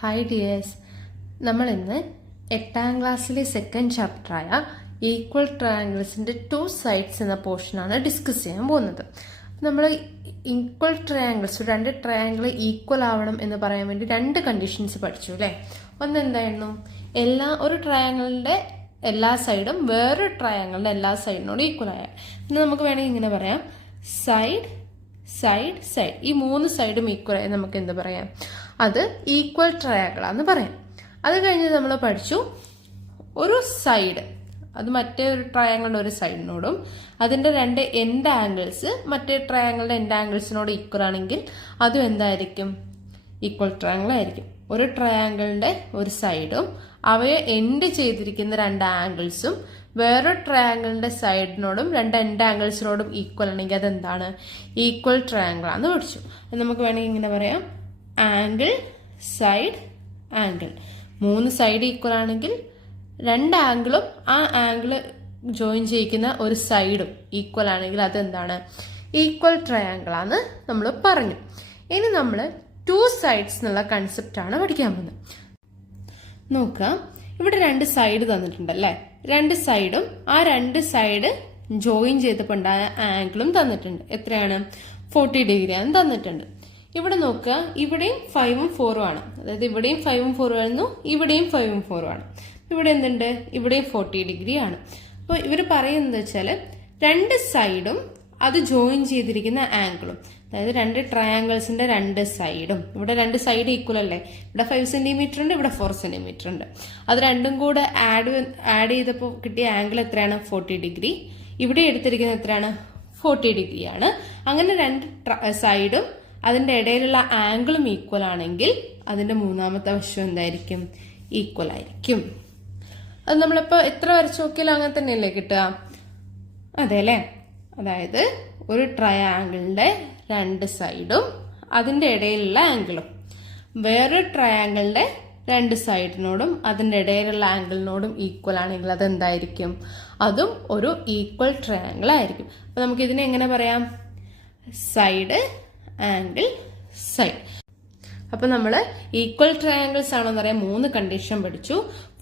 Hi dears, നമ്മൾ ഇന്ന് 8ാം ക്ലാസ്സിലെ സെക്കൻഡ് ചാപ്റ്ററായ ഈക്വൽ ട്രയാങ്കിൾസിൻ്റെ 2 സൈഡ്സ് എന്ന പോർഷനാണ് ഡിസ്കസ് ചെയ്യാൻ പോകുന്നത്. നമ്മൾ ഈക്വൽ ട്രയാങ്കിൾസ്, 2 ട്രയാങ്കിൾ ഈക്വൽ ആവണം എന്ന് പറയാൻ വേണ്ടി 2 കണ്ടീഷൻസ് പഠിച്ചു അല്ലേ. ഒന്ന് എന്തായിരുന്നു? ഒരു ട്രയാങ്കിളിൻ്റെ എല്ലാ സൈഡും വേറൊരു ട്രയാങ്കിളിൻ്റെ എല്ലാ സൈഡിനോടും ഈക്വൽ ആയ. പിന്നെ നമുക്ക് വേണമെങ്കിൽ ഇങ്ങനെ പറയാം, സൈഡ് സൈഡ് സൈഡ്, ഈ 3 സൈഡും ഈക്വൽ ആയി നമുക്ക് എന്ത് പറയാം? അത് ഈക്വൽ ട്രയാങ്കിൾ ആണെന്ന് പറയാം. അത് കഴിഞ്ഞ് നമ്മൾ പഠിച്ചു, ഒരു സൈഡ് അത് മറ്റേ ഒരു ട്രയാങ്കിളിൻ്റെ ഒരു സൈഡിനോടും അതിൻ്റെ 2 എൻഡ് ആംഗിൾസ് മറ്റേ ട്രയാങ്കിളിൻ്റെ എൻഡ് ആംഗിൾസിനോട് ഈക്വൽ ആണെങ്കിൽ അതും എന്തായിരിക്കും? ഈക്വൽ ട്രയാങ്കിൾ ആയിരിക്കും. ഒരു ട്രയാങ്കിളിൻ്റെ ഒരു സൈഡും അവയെ എൻഡ് ചെയ്തിരിക്കുന്ന 2 ആംഗിൾസും വേറൊരു ട്രയാങ്കിളിൻ്റെ സൈഡിനോടും 2 എൻഡ് ആംഗിൾസിനോടും ഈക്വൽ ആണെങ്കിൽ അതെന്താണ്? ഈക്വൽ ട്രയാങ്കിൾ ആണെന്ന് പഠിച്ചു. നമുക്ക് വേണമെങ്കിൽ ഇങ്ങനെ പറയാം, angle side angle. 3 side equal ആണെങ്കിൽ 2 ആംഗിളും ആ ആംഗിൾ ജോയിൻ ചെയ്യിക്കുന്ന ഒരു സൈഡും ഈക്വൽ ആണെങ്കിൽ അതെന്താണ്? ഈക്വൽ ട്രയാങ്കിൾ ആണ് നമ്മൾ പറഞ്ഞു. ഇനി നമ്മൾ 2 സൈഡ്സ് എന്നുള്ള കൺസെപ്റ്റാണ് പഠിക്കാൻ പോകുന്നത്. നോക്കാം, ഇവിടെ 2 സൈഡ് തന്നിട്ടുണ്ടല്ലേ. 2 സൈഡും ആ 2 സൈഡ് ജോയിൻ ചെയ്തപ്പോൾ ഉണ്ടായ ആംഗിളും തന്നിട്ടുണ്ട്. എത്രയാണ്? 40 ഡിഗ്രി ആണ് തന്നിട്ടുണ്ട്. ഇവിടെ നോക്കുക, ഇവിടെയും 5ഉം 4ഉം ആണ്. അതായത് ഇവിടെയും 5ഉം 4ഉം ആയിരുന്നു, ഇവിടെയും 5ഉം 4ഉം ആണ്. ഇവിടെ എന്തുണ്ട്? ഇവിടെയും 40 ഡിഗ്രി ആണ്. അപ്പോൾ ഇവർ പറയുന്നത് വെച്ചാൽ 2 സൈഡും അത് ജോയിൻ ചെയ്തിരിക്കുന്ന ആംഗിളും, അതായത് 2 ട്രയാങ്കിൾസിന്റെ 2 സൈഡും, ഇവിടെ 2 സൈഡ് ഈക്വൽ അല്ലേ, ഇവിടെ 5 സെന്റിമീറ്റർ ഉണ്ട്, ഇവിടെ 4 സെന്റിമീറ്റർ ഉണ്ട്. അത് രണ്ടും കൂടെ ആഡ് ചെയ്തപ്പോൾ കിട്ടിയ ആംഗിൾ എത്രയാണ്? 40 ഡിഗ്രി. ഇവിടെ എടുത്തിരിക്കുന്നത് എത്രയാണ്? 40 ഡിഗ്രി ആണ്. അങ്ങനെ 2 സൈഡും അതിന്റെ ഇടയിലുള്ള ആംഗിളും ഈക്വൽ ആണെങ്കിൽ അതിന്റെ മൂന്നാമത്തെ വശം എന്തായിരിക്കും? ഈക്വൽ ആയിരിക്കും. അത് നമ്മളിപ്പോൾ എത്ര വരച്ച് നോക്കിയാലും അങ്ങനെ തന്നെയല്ലേ കിട്ടുക? അതെ അല്ലേ. അതായത് ഒരു ട്രയാങ്കിളിന്റെ 2 സൈഡും അതിന്റെ ഇടയിലുള്ള ആംഗിളും വേറൊരു ട്രയാങ്കിളിന്റെ 2 സൈഡിനോടും അതിന്റെ ഇടയിലുള്ള ആംഗിളിനോടും ഈക്വൽ ആണെങ്കിൽ അതെന്തായിരിക്കും? അതും ഒരു ഈക്വൽ ട്രയാങ്കിൾ ആയിരിക്കും. അപ്പൊ നമുക്ക് ഇതിനെ എങ്ങനെ പറയാം? Side angle side. അപ്പൊ നമ്മൾ ഈക്വൽ ട്രയാങ്കിൾസ് ആണെന്ന് പറയാൻ 3 കണ്ടീഷൻ പഠിച്ചു.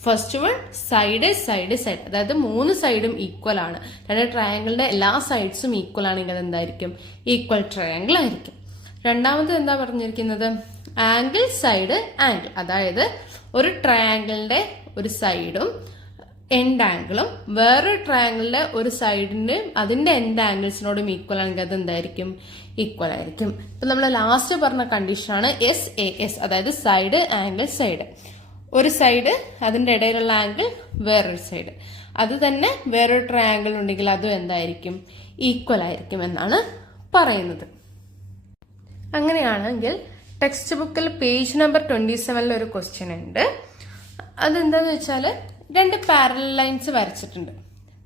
First one, side side side, അതായത് 3 സൈഡും ഈക്വൽ ആണ്. 2 ട്രയാങ്കിളിന്റെ എല്ലാ സൈഡ്സും ഈക്വൽ ആണെങ്കിൽ അതെന്തായിരിക്കും? ഈക്വൽ ട്രയാങ്കിൾ ആയിരിക്കും. രണ്ടാമത് എന്താ പറഞ്ഞിരിക്കുന്നത്? ആംഗിൾ സൈഡ് ആംഗിൾ, അതായത് ഒരു ട്രയാങ്കിളിന്റെ ഒരു സൈഡും എൻഡ് ആംഗിളും വേറൊരു ട്രയാങ്കിളിന്റെ ഒരു സൈഡിന്റെ അതിന്റെ എൻഡ് ആംഗിൾസിനോടും ഈക്വൽ ആണെങ്കിൽ അത് എന്തായിരിക്കും? ഈക്വൽ ആയിരിക്കും. ഇപ്പൊ നമ്മൾ ലാസ്റ്റ് പറഞ്ഞ കണ്ടീഷനാണ് SAS, അതായത് സൈഡ് ആംഗിൾ സൈഡ്. ഒരു സൈഡ് അതിന്റെ ഇടയിലുള്ള ആംഗിൾ വേറൊരു സൈഡ്, അത് തന്നെ വേറൊരു ട്രയാങ്കിൾ ഉണ്ടെങ്കിൽ അതും എന്തായിരിക്കും? ഈക്വൽ ആയിരിക്കും എന്നാണ് പറയുന്നത്. അങ്ങനെയാണെങ്കിൽ ടെക്സ്റ്റ് ബുക്കിൽ പേജ് നമ്പർ 27 ഒരു ക്വസ്റ്റ്യൻ ഉണ്ട്. അതെന്താന്ന് വെച്ചാൽ 2 പാരലൽ ലൈൻസ് വരച്ചിട്ടുണ്ട്.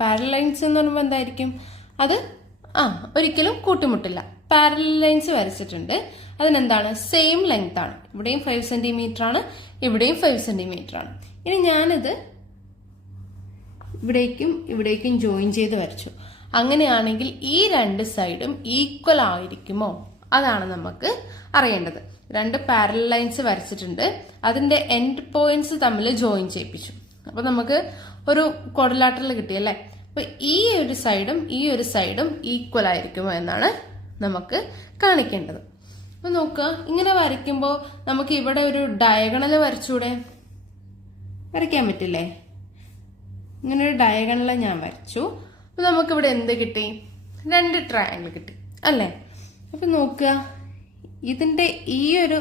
പാരലൽ ലൈൻസ് എന്ന് പറയുമ്പോൾ എന്തായിരിക്കും? അത് ഒരിക്കലും കൂട്ടിമുട്ടില്ല. പാരലൽ ലൈൻസ് വരച്ചിട്ടുണ്ട്, അതിനെന്താണ്? സെയിം ലെങ്ത് ആണ്. ഇവിടെയും 5 സെന്റിമീറ്റർ ആണ്, ഇവിടെയും 5 സെന്റിമീറ്റർ ആണ്. ഇനി ഞാനിത് ഇവിടേക്കും ജോയിൻ ചെയ്ത് വരച്ചു. അങ്ങനെയാണെങ്കിൽ ഈ 2 സൈഡും ഈക്വൽ ആയിരിക്കുമോ? അതാണ് നമുക്ക് അറിയേണ്ടത്. 2 പാരലൽ ലൈൻസ് വരച്ചിട്ടുണ്ട്, അതിന്റെ എൻഡ് പോയിന്റ്സ് തമ്മിൽ ജോയിൻ ചെയ്യിപ്പിച്ചു. അപ്പൊ നമുക്ക് ഒരു ക്വാഡ്രിലാറ്ററൽ കിട്ടിയല്ലേ. അപ്പൊ ഈ ഒരു സൈഡും ഈക്വൽ ആയിരിക്കുമോ എന്നാണ് നമുക്ക് കാണിക്കേണ്ടത്. അപ്പൊ നോക്കുക, ഇങ്ങനെ വരയ്ക്കുമ്പോൾ നമുക്ക് ഇവിടെ ഒരു ഡയഗണൽ വരച്ചൂടെ? വരയ്ക്കാൻ പറ്റില്ലേ? ഇങ്ങനെ ഒരു ഡയഗണൽ ഞാൻ വരച്ചു. അപ്പൊ നമുക്കിവിടെ എന്ത് കിട്ടി? 2 ട്രയാങ്കിൾ കിട്ടി അല്ലേ. അപ്പൊ നോക്കുക, ഇതിന്റെ ഈ ഒരു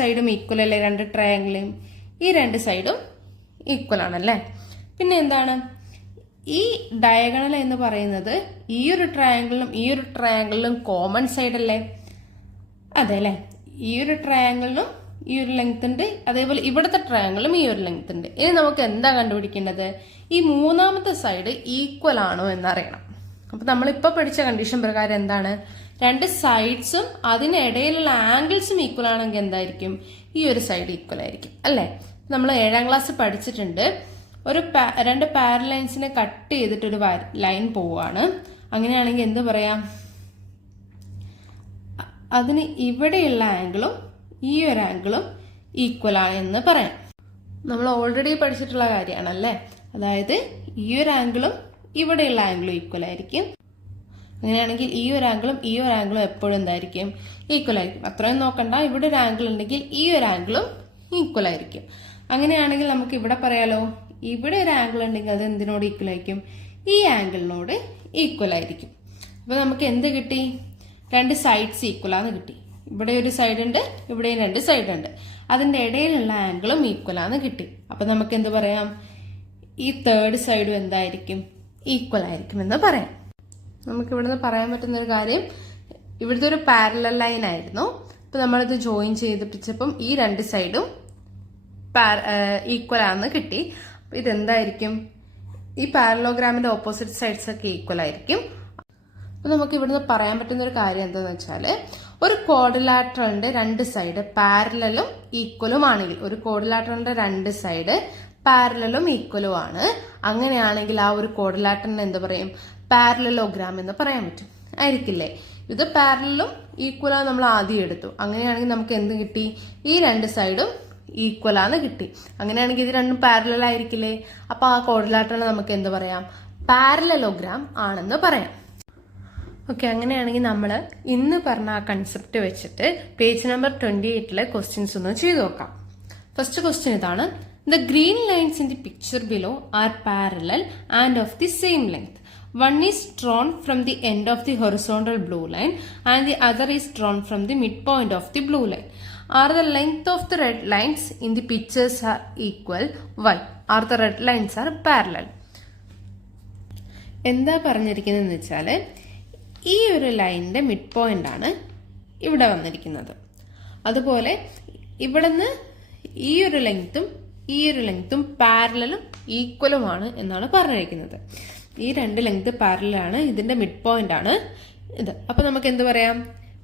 സൈഡും ഈക്വൽ അല്ലേ? 2 ട്രയാങ്കിളും ഈ 2 സൈഡും ഈക്വൽ ആണല്ലേ. പിന്നെ എന്താണ് ഈ ഡയഗണൽ എന്ന് പറയുന്നത്? ഈ ഒരു ട്രയാങ്കിളിലും കോമൺ സൈഡ് അല്ലേ? അതെ അല്ലേ. ഈ ഒരു ട്രയാങ്കിളിനും ഈ ഒരു ലെങ്ത് ഉണ്ട്, അതേപോലെ ഇവിടുത്തെ ട്രയാങ്കിളും ഈ ഒരു ലെങ്ത് ഉണ്ട്. ഇനി നമുക്ക് എന്താ കണ്ടുപിടിക്കേണ്ടത്? ഈ മൂന്നാമത്തെ സൈഡ് ഈക്വൽ ആണോ എന്നറിയണം. അപ്പൊ നമ്മളിപ്പോ പഠിച്ച കണ്ടീഷൻ പ്രകാരം എന്താണ്? 2 സൈഡ്സും അതിനിടയിലുള്ള ആംഗിൾസും ഈക്വൽ ആണെങ്കിൽ എന്തായിരിക്കും? ഈ ഒരു സൈഡ് ഈക്വൽ ആയിരിക്കും അല്ലേ. നമ്മൾ 7ാം ക്ലാസ് പഠിച്ചിട്ടുണ്ട്, 2 പാരലൽ ലൈൻസിനെ കട്ട് ചെയ്തിട്ടൊരു ലൈൻ പോവാണ്. അങ്ങനെയാണെങ്കിൽ എന്ത് പറയാം? അതിന് ഇവിടെയുള്ള ആംഗിളും ഈ ഒരു ആംഗിളും ഈക്വൽ എന്ന് പറയാം. നമ്മൾ ഓൾറെഡി പഠിച്ചിട്ടുള്ള കാര്യമാണല്ലേ. അതായത് ഈ ഒരു ആംഗിളും ഇവിടെയുള്ള ആംഗിളും ഈക്വൽ ആയിരിക്കും. അങ്ങനെയാണെങ്കിൽ ഈ ഒരു ആംഗിളും ഈ ഒരു ആംഗിളും എപ്പോഴും എന്തായിരിക്കും? ഈക്വൽ ആയിരിക്കും. അത്രയും നോക്കണ്ട, ഇവിടെ ഒരു ആംഗിൾ ഉണ്ടെങ്കിൽ ഈ ഒരു ആംഗിളും ഈക്വൽ ആയിരിക്കും. അങ്ങനെയാണെങ്കിൽ നമുക്ക് ഇവിടെ പറയാലോ, ഇവിടെ ഒരു ആംഗിൾ ഉണ്ടെങ്കിൽ അത് എന്തിനോട് ഈക്വൽ ആയിരിക്കും? ഈ ആംഗിളിനോട് ഈക്വൽ ആയിരിക്കും. അപ്പൊ നമുക്ക് എന്ത് കിട്ടി? രണ്ട് സൈഡ്സ് ഈക്വൽ ആണെന്ന് കിട്ടി. ഇവിടെ ഒരു സൈഡ് ഉണ്ട്, ഇവിടെയും രണ്ട് സൈഡ് ഉണ്ട്. അതിന്റെ ഇടയിലുള്ള ആംഗിളും ഈക്വൽ ആണെന്ന് കിട്ടി. അപ്പൊ നമുക്ക് എന്ത് പറയാം? ഈ തേർഡ് സൈഡും എന്തായിരിക്കും? ഈക്വൽ ആയിരിക്കും എന്ന് പറയാം. നമുക്ക് ഇവിടുന്ന് പറയാൻ പറ്റുന്ന ഒരു കാര്യം, ഇവിടുത്തെ ഒരു പാരലൽ ലൈൻ ആയിരുന്നു. അപ്പൊ നമ്മളിത് ജോയിൻ ചെയ്തിപ്പിച്ചപ്പം ഈ രണ്ട് സൈഡും ഈക്വൽ ആണെന്ന് കിട്ടി. അപ്പൊ ഇതെന്തായിരിക്കും? ഈ പാരലോഗ്രാമിന്റെ ഓപ്പോസിറ്റ് സൈഡ്സ് ഒക്കെ ഈക്വൽ ആയിരിക്കും. അപ്പൊ നമുക്ക് ഇവിടുന്ന് പറയാൻ പറ്റുന്ന ഒരു കാര്യം എന്താന്ന് വെച്ചാല്, ഒരു ക്വാഡ്രിലാറ്ററലിന്റെ രണ്ട് സൈഡ് പാരലലും ഈക്വലും ആണെങ്കിൽ, ഒരു ക്വാഡ്രിലാറ്ററലിന്റെ രണ്ട് സൈഡ് പാരലലും ഈക്വലും ആണ്, അങ്ങനെയാണെങ്കിൽ ആ ഒരു ക്വാഡ്രിലാറ്ററിന് എന്ത് പറയും? പാരലലോഗ്രാം എന്ന് പറയാൻ പറ്റും, ആയിരിക്കില്ലേ? ഇത് പാരലലും ഈക്വലും നമ്മൾ ആദ്യം എടുത്തു. അങ്ങനെയാണെങ്കിൽ നമുക്ക് എന്ത് കിട്ടി? ഈ രണ്ട് സൈഡും ഈക്വൽ ആണ് കിട്ടി. അങ്ങനെയാണെങ്കിൽ ഇത് രണ്ടും പാരലൽ ആയിരിക്കില്ലേ? അപ്പൊ ആ ക്വാഡ്രിലാറ്ററിന് നമുക്ക് എന്ത് പറയാം? പാരലലോഗ്രാം ആണെന്ന് പറയാം. ഓക്കെ, അങ്ങനെയാണെങ്കിൽ നമ്മൾ ഇന്ന് പറഞ്ഞ ആ കൺസെപ്റ്റ് വെച്ചിട്ട് പേജ് നമ്പർ 28 ക്വസ്റ്റ്യൻസ് ഒന്ന് ചെയ്തു നോക്കാം. ഫസ്റ്റ് ക്വസ്റ്റ്യൻ ഇതാണ്: the green lines in the picture below are parallel and of the same length. One is drawn from the end of the horizontal blue line and the other is drawn from the midpoint of the blue line. Are the length of the red lines in the pictures are equal? Why? Are the red lines are parallel? എന്താ പറഞ്ഞിരിക്കുന്നതെന്ന് വെച്ചാൽ, ഈ ഒരു ലൈനിന്റെ mid point ആണ് ഇവിടെ വന്നിരിക്കുന്നത്. അതുപോലെ ഇവിടുന്ന് ഈ ഒരു ലെങ്ത്തും പാരലലും ഈക്വലുമാണ് എന്നാണ് പറഞ്ഞിരിക്കുന്നത്. ഈ രണ്ട് ലെങ്ത് പാരലാണ്, ഇതിന്റെ മിഡ് പോയിന്റ് ആണ് ഇത്. അപ്പൊ നമുക്ക് എന്ത് പറയാം?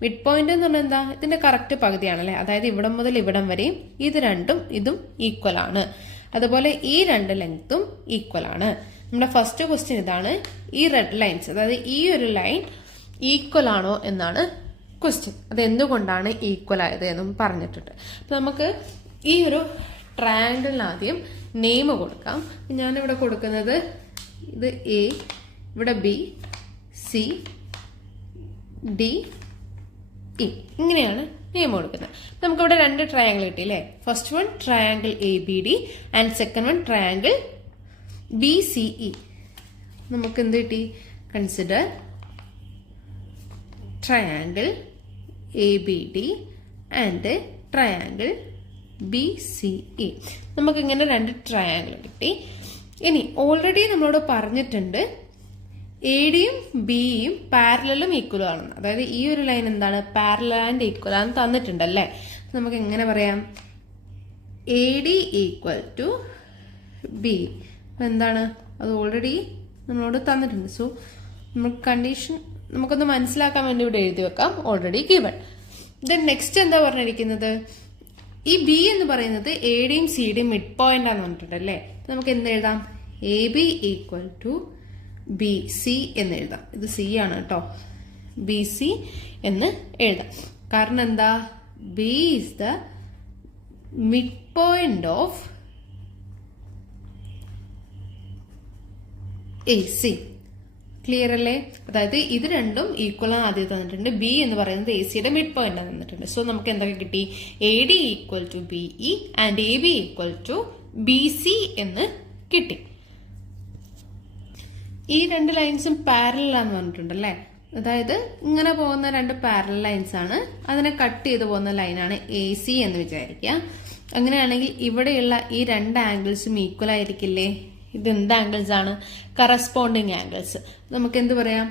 മിഡ് പോയിന്റ് എന്ന് പറഞ്ഞാൽ എന്താ? ഇതിന്റെ കറക്റ്റ് പകുതിയാണല്ലേ. അതായത് ഇവിടം മുതൽ ഇവിടം വരെയും ഇതും ഈക്വൽ ആണ്. അതുപോലെ ഈ രണ്ട് ലെങ്ത്തും ഈക്വൽ ആണ്. നമ്മുടെ ഫസ്റ്റ് ക്വസ്റ്റ്യൻ ഇതാണ്: ഈ റെഡ് ലൈൻസ്, അതായത് ഈ ഒരു ലൈൻ ഈക്വൽ ആണോ എന്നാണ് ക്വസ്റ്റ്യൻ. അത് എന്തുകൊണ്ടാണ് ഈക്വൽ ആയത് എന്നും പറഞ്ഞിട്ടുണ്ട്. അപ്പൊ നമുക്ക് ഈ ഒരു ട്രയാങ്കിളിന് ആദ്യം നെയിം കൊടുക്കാം. ഞാനിവിടെ കൊടുക്കുന്നത്, ഇത് എ, ഇവിടെ ബി, സി, ഡി, ഇ, ഇങ്ങനെയാണ് നെയിം കൊടുക്കുന്നത്. നമുക്കിവിടെ രണ്ട് ട്രയാങ്കിൾ കിട്ടി അല്ലേ? First one triangle A B D and second one triangle B C E. നമുക്ക് എന്ത് കിട്ടി? Consider triangle A B D and triangle B C E. നമുക്കിങ്ങനെ രണ്ട് ട്രയാങ്കിൾ കിട്ടി. ഇനി ഓൾറെഡി നമ്മളോട് പറഞ്ഞിട്ടുണ്ട് എ ഡിയും ബിയും പാരലലും ഈക്വലും ആണെന്ന്. അതായത് ഈ ഒരു ലൈൻ എന്താണ്? പാരലൽ ആൻഡ് ഈക്വൽ ആണെന്ന് തന്നിട്ടുണ്ടല്ലേ. നമുക്ക് എങ്ങനെ പറയാം? A D equal to B. എന്താണ്? അത് ഓൾറെഡി നമ്മളോട് തന്നിട്ടുണ്ട്. സോ നമുക്ക് കണ്ടീഷൻ നമുക്കൊന്ന് മനസ്സിലാക്കാൻ വേണ്ടി ഇവിടെ എഴുതി വെക്കാം, ഓൾറെഡി ഗിവൺ. ദെൻ നെക്സ്റ്റ് എന്താ പറഞ്ഞിരിക്കുന്നത്? ഈ ബി എന്ന് പറയുന്നത് എ ഡിയും സി ഡിയും മിഡ് പോയിന്റ് ആണെന്ന് പറഞ്ഞിട്ടുണ്ടല്ലേ. നമുക്ക് എന്ത് എഴുതാം? A B equal to B C എന്ന് എഴുതാം. ഇത് സി ആണ് കേട്ടോ. ബി സി എന്ന് എഴുതാം. കാരണം എന്താ? B is the mid point of A C. Clear അല്ലേ? അതായത് ഇത് രണ്ടും ഈക്വൽ ആണ് ആദ്യം തന്നിട്ടുണ്ട്. ബി എന്ന് പറയുന്നത് എ സിയുടെ മിഡ് പോയിന്റ് ആണ് തന്നിട്ടുണ്ട്. സോ നമുക്ക് എന്തൊക്കെ കിട്ടി? A D equal to B E and A B equal to B C എന്ന് കിട്ടി. ഈ രണ്ട് ലൈൻസും പാരലൽ ആണെന്ന് പറഞ്ഞിട്ടുണ്ടല്ലേ. അതായത് ഇങ്ങനെ പോകുന്ന രണ്ട് പാരലൽ ലൈൻസ് ആണ്. അതിനെ കട്ട് ചെയ്ത് പോകുന്ന ലൈനാണ് എ സി എന്ന് വിചാരിക്കുക. അങ്ങനെയാണെങ്കിൽ ഇവിടെയുള്ള ഈ രണ്ട് ആംഗിൾസും ഈക്വൽ ആയിരിക്കില്ലേ? ഇത് എന്ത് ആംഗിൾസ് ആണ്? Corresponding angles. നമുക്ക് എന്ത് പറയാം?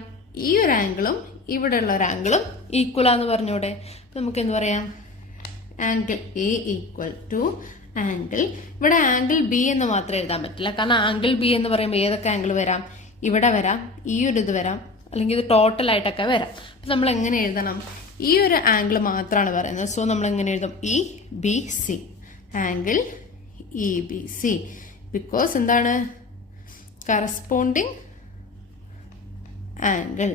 ഈ ഒരു ആംഗിളും ഇവിടെയുള്ള ഒരു ആംഗിളും ഈക്വൽ ആണെന്ന് പറഞ്ഞൂടെ? നമുക്ക് എന്ത് പറയാം? Angle A equal to angle, ഇവിടെ ആംഗിൾ ബി എന്ന് മാത്രം എഴുതാൻ പറ്റില്ല. കാരണം ആംഗിൾ ബി എന്ന് പറയുമ്പോൾ ഏതൊക്കെ ആംഗിൾ വരാം? ഇവിടെ വരാം, ഈ ഒരു ഇത് വരാം, അല്ലെങ്കിൽ ഇത് ടോട്ടൽ ആയിട്ടൊക്കെ വരാം. അപ്പൊ നമ്മൾ എങ്ങനെ എഴുതണം? ഈ ഒരു ആംഗിൾ മാത്രമാണ് പറയുന്നത്. സോ നമ്മൾ എങ്ങനെ എഴുതും? E B C, angle E B C. Because എന്താണ്? Corresponding angle.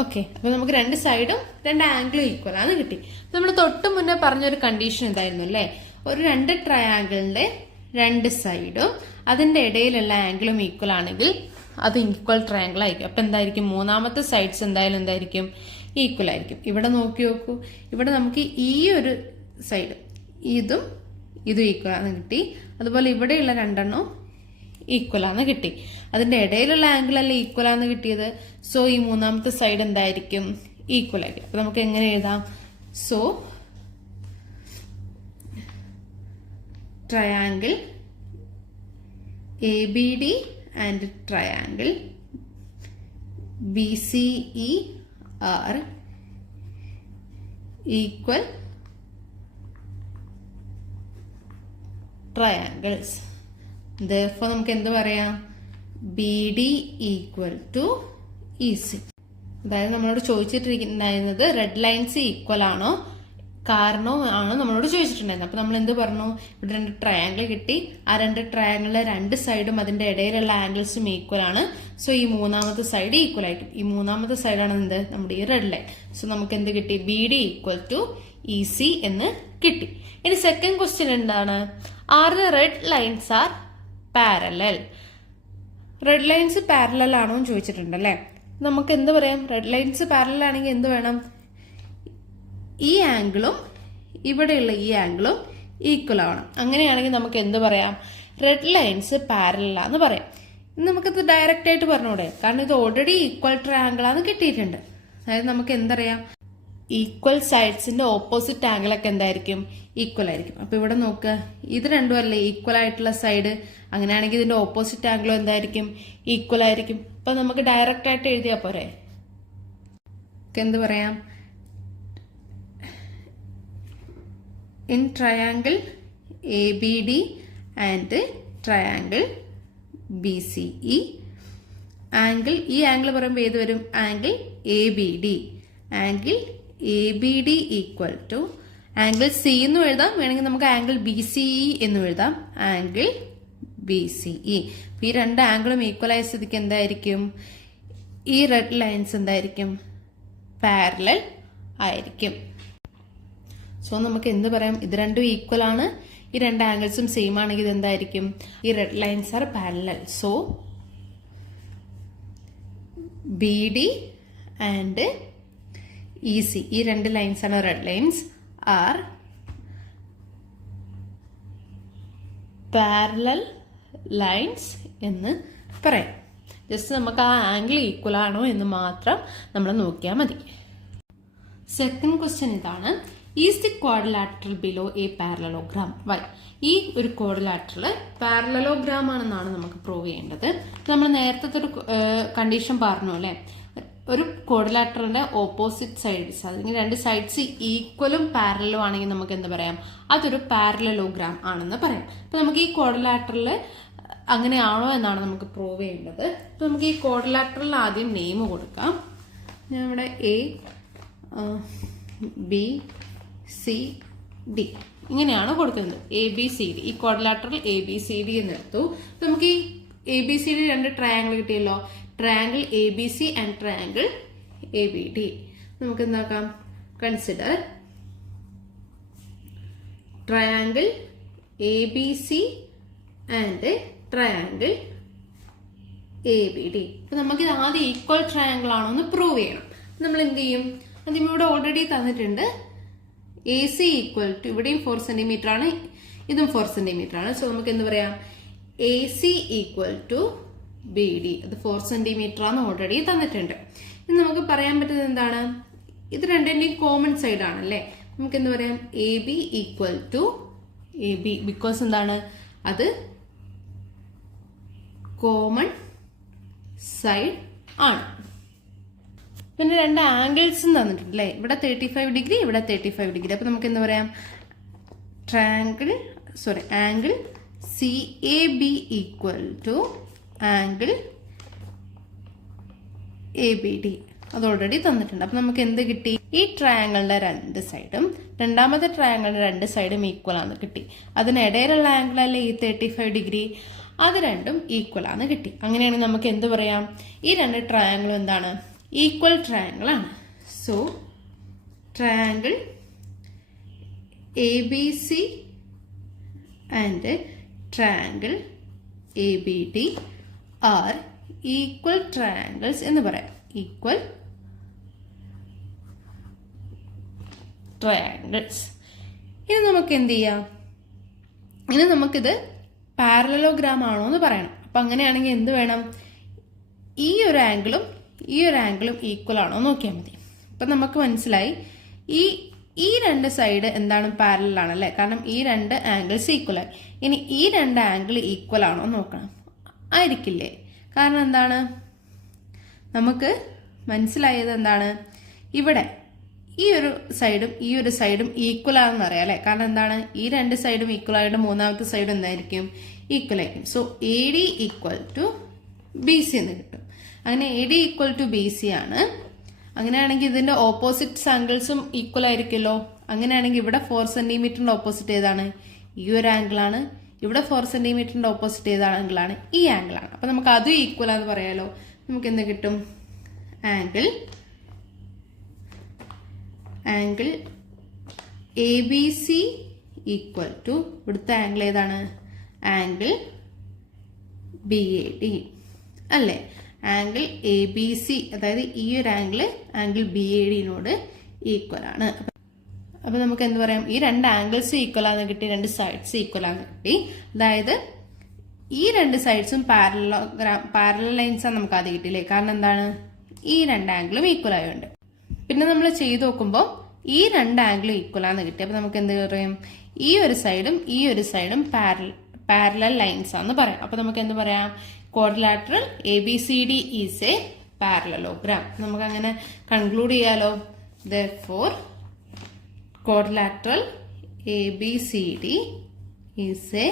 ഓക്കെ, അപ്പൊ നമുക്ക് രണ്ട് സൈഡും രണ്ട് ആംഗിളും ഈക്വൽ ആണ് കിട്ടി. നമ്മൾ തൊട്ട് മുന്നേ പറഞ്ഞൊരു കണ്ടീഷൻ ഇതായിരുന്നു അല്ലേ, ഒരു രണ്ട് ട്രയാങ്കിളിന്റെ രണ്ട് സൈഡും അതിന്റെ ഇടയിലുള്ള ആംഗിളും ഈക്വൽ ആണെങ്കിൽ അത് ഈക്വൽ ട്രയാങ്കിൾ ആയിരിക്കും. അപ്പൊ എന്തായിരിക്കും, മൂന്നാമത്തെ സൈഡ്സ് എന്തായാലും എന്തായിരിക്കും, ഈക്വൽ ആയിരിക്കും. ഇവിടെ നോക്കൂ, ഇവിടെ നമുക്ക് ഈ ഒരു സൈഡ് ഇതും ഈക്വൽ ആണ് കിട്ടി. അതുപോലെ ഇവിടെയുള്ള രണ്ടെണ്ണവും ഈക്വൽ ആണ് കിട്ടി. അതിന്റെ ഇടയിലുള്ള ആംഗിൾ അല്ലേ ഈക്വൽ ആണ് കിട്ടിയത്. സോ ഈ മൂന്നാമത്തെ സൈഡ് എന്തായിരിക്കും, ഈക്വൽ ആയിരിക്കും. അപ്പൊ നമുക്ക് എങ്ങനെ എഴുതാം, so triangle ABD and triangle BCE are equal triangles. therefore നമുക്ക് എന്ത് പറയാം, BD ഈക്വൽ ടു EC. അതായത് നമ്മളോട് ചോദിച്ചിട്ടിരിക്കുന്നുണ്ടായിരുന്നത് റെഡ് ലൈൻസ് ഈക്വൽ ആണോ കാരണോ ആണ് നമ്മളോട് ചോദിച്ചിട്ടുണ്ടായിരുന്നത്. അപ്പൊ നമ്മൾ എന്ത് പറഞ്ഞു, ഇവിടെ രണ്ട് ട്രയാങ്കിൾ കിട്ടി, ആ രണ്ട് ട്രയാങ്കിളിലെ രണ്ട് സൈഡും അതിന്റെ ഇടയിലുള്ള ആംഗിൾസും ഈക്വൽ ആണ്. സോ ഈ മൂന്നാമത്തെ സൈഡ് ഈക്വൽ ആയിരിക്കും. ഈ മൂന്നാമത്തെ സൈഡാണ് എന്ത്, നമ്മുടെ ഈ റെഡ് ലൈൻ. സോ നമുക്ക് എന്ത് കിട്ടി, BD ഈക്വൽ ടു EC എന്ന് കിട്ടി. ഇനി സെക്കൻഡ് ക്വസ്റ്റ്യൻ എന്താണ്, are the red lines are parallel. Red lines parallel ആണോ എന്ന് ചോദിച്ചിട്ടുണ്ടല്ലേ. നമുക്ക് എന്ത് പറയാം, റെഡ് ലൈൻസ് പാരലൽ ആണെങ്കിൽ എന്ത് വേണം, ഈ ആംഗിളും ഇവിടെയുള്ള ഈ ആംഗിളും ഈക്വൽ ആവണം. അങ്ങനെയാണെങ്കിൽ നമുക്ക് എന്ത് പറയാം, റെഡ് ലൈൻസ് പാരലൽ ആണെന്ന് പറയാം. നമുക്കത് ഡയറക്റ്റ് ആയിട്ട് പറഞ്ഞൂടെ, കാരണം ഇത് ഓൾറെഡി ഈക്വൽ ട്രയാങ്കിൾ ആണ് കിട്ടിയിട്ടുണ്ട്. അതായത് നമുക്ക് എന്തറിയാം, ഈക്വൽ സൈഡ്സിന്റെ ഓപ്പോസിറ്റ് ആംഗിൾ ഒക്കെ എന്തായിരിക്കും, ഈക്വൽ ആയിരിക്കും. അപ്പൊ ഇവിടെ നോക്കുക, ഇത് രണ്ടും അല്ലേ ഈക്വൽ ആയിട്ടുള്ള സൈഡ്. അങ്ങനെയാണെങ്കിൽ ഇതിന്റെ ഓപ്പോസിറ്റ് ആംഗിളും എന്തായിരിക്കും, ഈക്വൽ ആയിരിക്കും. അപ്പൊ നമുക്ക് ഡയറക്റ്റ് ആയിട്ട് എഴുതിയാ പോരെ. എന്ത് പറയാം, in triangle ABD and triangle BCE angle, ഈ ആംഗിൾ പറയുമ്പോൾ ഏത് വരും, angle ABD. Angle ABD equal to angle C എന്നും എഴുതാം, വേണമെങ്കിൽ നമുക്ക് ആംഗിൾ BCE എന്നും എഴുതാം, ആംഗിൾ BCE. ഈ രണ്ട് ആംഗിളും ഈക്വൽ ആയ സ്ഥിതിക്ക് എന്തായിരിക്കും, ഈ റെഡ് ലൈൻസ് എന്തായിരിക്കും, പാരലൽ ആയിരിക്കും. സോ നമുക്ക് എന്ത് പറയാം, ഇത് രണ്ടും ഈക്വൽ ആണ്, ഈ രണ്ട് ആംഗിൾസും സെയിം ആണെങ്കിൽ ഇത് എന്തായിരിക്കും, ഈ red lines are parallel. So BD and EC, ഈ രണ്ട് ലൈൻസ് ആണ് red lines, R parallel lines എന്ന് പറയാം. ജസ്റ്റ് നമുക്ക് ആ ആംഗിൾ ഈക്വൽ ആണോ എന്ന് മാത്രം നമ്മൾ നോക്കിയാൽ മതി. സെക്കൻഡ് ക്വസ്റ്റ്യൻ ഇതാണ്, is the quadrilateral below a parallelogram. Why? ഈ ഒരു ക്വാഡ്രിലാറ്ററൽ പാരലലോഗ്രാം ആണെന്നാണ് നമുക്ക് പ്രൂവ് ചെയ്യേണ്ടത്. നമ്മൾ നേരത്തെ ഒരു കണ്ടീഷൻ പറഞ്ഞു അല്ലെ, ഒരു ക്വാഡ്രിലാറ്ററലിന്റെ ഓപ്പോസിറ്റ് സൈഡ്സ്, അല്ലെങ്കിൽ രണ്ട് സൈഡ്സ് ഈക്വലും പാരലലും ആണെങ്കിൽ നമുക്ക് എന്ത് പറയാം, അതൊരു പാരലലോഗ്രാം ആണെന്ന് പറയാം. അപ്പൊ നമുക്ക് ഈ ക്വാഡ്രിലാറ്ററൽ അങ്ങനെയാണോ എന്നാണ് നമുക്ക് പ്രൂവ് ചെയ്യേണ്ടത്. അപ്പൊ നമുക്ക് ഈ ക്വാഡ്രിലാറ്ററലിന് ആദ്യം നെയിം കൊടുക്കാം. ഞാൻ ഇവിടെ ABCD ഇങ്ങനെയാണ് കൊടുക്കുന്നത്, ABCD. ഈ ക്വാഡ്രിലാറ്ററൽ ABCD എന്ന് എടുത്തു. നമുക്ക് ഈ ABCD രണ്ട് ട്രയാങ്കിൾ കിട്ടിയല്ലോ, triangle ABC and triangle ABD. നമുക്ക് എന്താക്കാം, consider triangle ABC and triangle ABD. അപ്പൊ നമുക്ക് ഇത് ആദ്യം ഈക്വൽ ട്രയാങ്കിൾ ആണോ എന്ന് പ്രൂവ് ചെയ്യണം. നമ്മൾ എന്ത് ചെയ്യും, ആദ്യം ഇവിടെ ഓൾറെഡി തന്നിട്ടുണ്ട് AC ഈക്വൽ ടു, ഇവിടെയും 4 സെന്റിമീറ്റർ ആണ്, ഇതും 4 സെന്റിമീറ്റർ ആണ്. സോ നമുക്ക് എന്ത് പറയാം, AC ഈക്വൽ ടു BD, അത് 4 സെന്റിമീറ്റർ ആണ് ഓൾറെഡി തന്നിട്ടുണ്ട്. ഇനി നമുക്ക് പറയാൻ പറ്റുന്നത് എന്താണ്, ഇത് രണ്ടിന്റെയും കോമൺ സൈഡ് ആണല്ലേ. നമുക്ക് എന്ത് പറയാം, AB equal to AB, because എന്താണ്, അത് കോമൺ സൈഡ് ആണ്. പിന്നെ രണ്ട് ആംഗിൾസും തന്നിട്ടുണ്ട് അല്ലേ, ഇവിടെ 35 ഡിഗ്രി, ഇവിടെ 35 ഡിഗ്രി. അപ്പൊ നമുക്ക് എന്താ പറയാം, angle CAB equal to angle ABD, അത് ഓൾറെഡി തന്നിട്ടുണ്ട്. അപ്പൊ നമുക്ക് എന്ത് കിട്ടി, ഈ ട്രയാങ്കിളിന്റെ രണ്ട് സൈഡും രണ്ടാമത്തെ ട്രയാങ്കിളിന്റെ രണ്ട് സൈഡും ഈക്വൽ ആണ് കിട്ടി. അതിനിടയിലുള്ള ആംഗിൾ അല്ലേ ഈ 35 ഡിഗ്രി, അത് രണ്ടും ഈക്വൽ ആണ് കിട്ടി. അങ്ങനെയാണെങ്കിൽ നമുക്ക് എന്ത് പറയാം, ഈ രണ്ട് ട്രയാങ്കിളും എന്താണ്, ഈക്വൽ ട്രയാങ്കിൾ ആണ്. So triangle ABC and triangle ABD are equal triangles എന്ന് പറയാം. Equal triangles. ഇനി നമുക്ക് എന്ത് ചെയ്യാം? ഇനി നമുക്കിത് പാരലലോഗ്രാം ആണോ എന്ന് പറയണം. അപ്പം അങ്ങനെയാണെങ്കിൽ എന്ത് വേണം? ഈ ഒരു ആംഗിളും ഈക്വൽ ആണോ നോക്കിയാൽ മതി. അപ്പം നമുക്ക് മനസ്സിലായി ഈ രണ്ട് സൈഡ് എന്താണ്? പാരലൽ ആണ് അല്ലേ? കാരണം ഈ രണ്ട് ആംഗിൾസ് ഈക്വൽ ആയി. ഇനി ഈ രണ്ട് ആംഗിൾ ഈക്വൽ ആണോ നോക്കണം. ആയിരിക്കില്ലേ? കാരണം എന്താണ്? നമുക്ക് മനസ്സിലായത് എന്താണ്? ഇവിടെ ഈ ഒരു സൈഡും ഈക്വൽ ആണെന്ന് അറിയാം അല്ലേ? കാരണം എന്താണ്? ഈ രണ്ട് സൈഡും ഈക്വൽ ആയിട്ട് മൂന്നാമത്തെ സൈഡ് എന്തായിരിക്കും? ഈക്വൽ ആയിരിക്കും. So AD equal to BC എന്ന് കിട്ടും. അങ്ങനെ AD ഈക്വൽ ടു BC ആണ്. അങ്ങനെയാണെങ്കിൽ ഇതിന്റെ ഓപ്പോസിറ്റ് ആംഗിൾസും ഈക്വൽ ആയിരിക്കുമല്ലോ. അങ്ങനെയാണെങ്കിൽ ഇവിടെ 4 സെന്റിമീറ്ററിന്റെ ഓപ്പോസിറ്റ് ഏതാണ്? ഈ ഒരു ആംഗിൾ ആണ്. ഇവിടെ 4 സെന്റിമീറ്ററിന്റെ ഓപ്പോസിറ്റ് ഏത് ആംഗിളാണ്? ഈ ആംഗിൾ ആണ്. അപ്പൊ നമുക്ക് അതും ഈക്വൽ ആണെന്ന് പറയാലോ. നമുക്ക് എന്ത് കിട്ടും? ആംഗിൾ ABC ഈക്വൽ ടു ഇവിടുത്തെ ആംഗിൾ ഏതാണ്? ആംഗിൾ BAD അല്ലേ? ആംഗിൾ ABC അതായത് ഈ ഒരു ആംഗിൾ BADനോട് ഈക്വൽ ആണ്. അപ്പൊ നമുക്ക് എന്ത് പറയാം? ഈ രണ്ട് ആംഗിൾസ് ഈക്വൽ ആണെന്ന് കിട്ടി, രണ്ട് സൈഡ്സ് ഈക്വൽ ആണെന്ന് കിട്ടി. അതായത് ഈ രണ്ട് സൈഡ്സും പാരലൽ ലൈൻസ് ആണ് നമുക്ക് ആദ്യം കിട്ടിയില്ലേ? കാരണം എന്താണ്? ഈ രണ്ട് ആംഗിളും ഈക്വൽ ആയതുകൊണ്ട്. പിന്നെ നമ്മൾ ചെയ്ത് നോക്കുമ്പോൾ ഈ രണ്ട് ആംഗിളും ഈക്വൽ ആണെന്ന് കിട്ടി. അപ്പൊ നമുക്ക് എന്ത് പറയും? ഈ ഒരു സൈഡും പാരലൽ ലൈൻസ് ആണെന്ന് പറയാം. അപ്പൊ നമുക്ക് എന്ത് പറയാം? Quadrilateral ABCD is A parallelogram. നമുക്ക് അങ്ങനെ കൺക്ലൂഡ് ചെയ്യാലോ. Therefore quadrilateral ABCD is a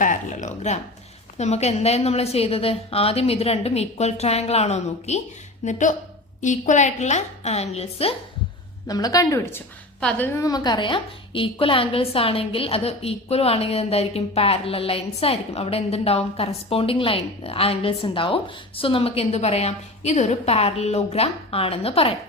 parallelogram. നമുക്ക് എന്തായാലും നമ്മൾ ചെയ്തത് ആദ്യം ഇത് രണ്ടും ഈക്വൽ ട്രയാങ്കിൾ ആണോ നോക്കി, എന്നിട്ട് ഈക്വൽ ആയിട്ടുള്ള ആംഗിൾസ് നമ്മൾ കണ്ടുപിടിച്ചു. അപ്പൊ അതിൽ നിന്ന് നമുക്കറിയാം ഈക്വൽ ആംഗിൾസ് ആണെങ്കിൽ അത് ഈക്വൽ ആണെങ്കിൽ എന്തായിരിക്കും? പാരലൽ ലൈൻസ് ആയിരിക്കും. അവിടെ എന്തുണ്ടാവും? കറസ്പോണ്ടിങ് ആംഗിൾസ് ഉണ്ടാവും. സോ നമുക്ക് എന്ത് പറയാം? ഇതൊരു പാരലലോഗ്രാം ആണെന്ന് പറയാം.